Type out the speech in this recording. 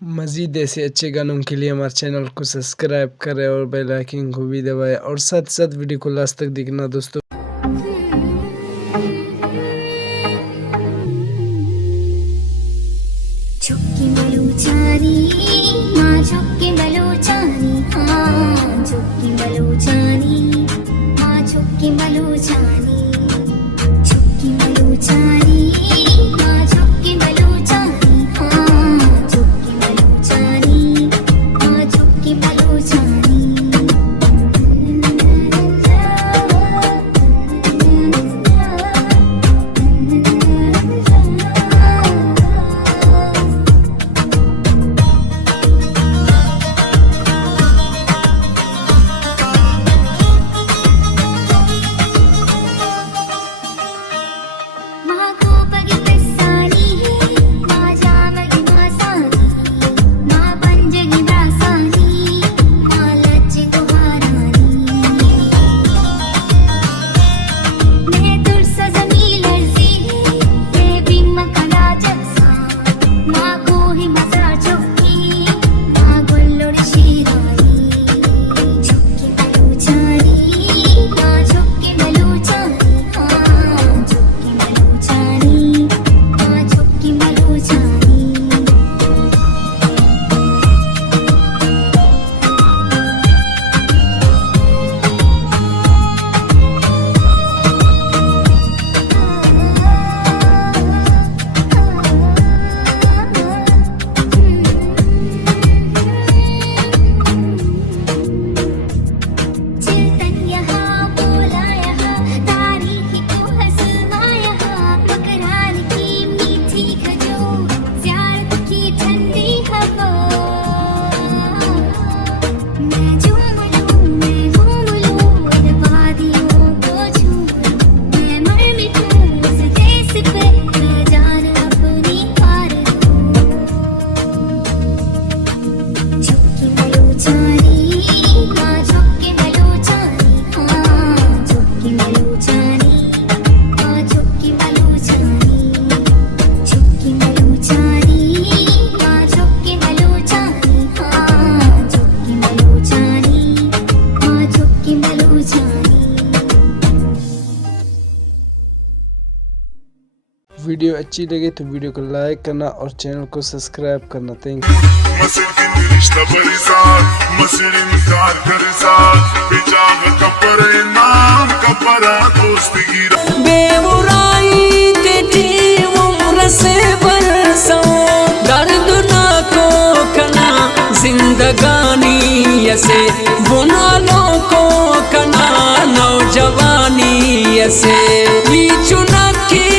मज़ीद ऐसे अच्छे गानों के लिए हमारे चैनल को सब्सक्राइब करें और बेल आइकन को भी दबाएं और साथ साथ वीडियो को लास्ट तक देखना दोस्तों। झुक्की बलूचानी माँ झुक्की बलूचानी हाँ झुक्की बलूचानी माँ झुक्की बलूचानी झुक्की बलूचानी माँ झुक्की बलूचानी हाँ झुक्की बलूचानी माँ झुक्की बलूचानी वीडियो अच्छी लगे तो वीडियो को लाइक करना और चैनल को सब्सक्राइब करना। थैंक जिंदगानी ऐसे बुना लो को कना नौजवानी ऐसे चुना के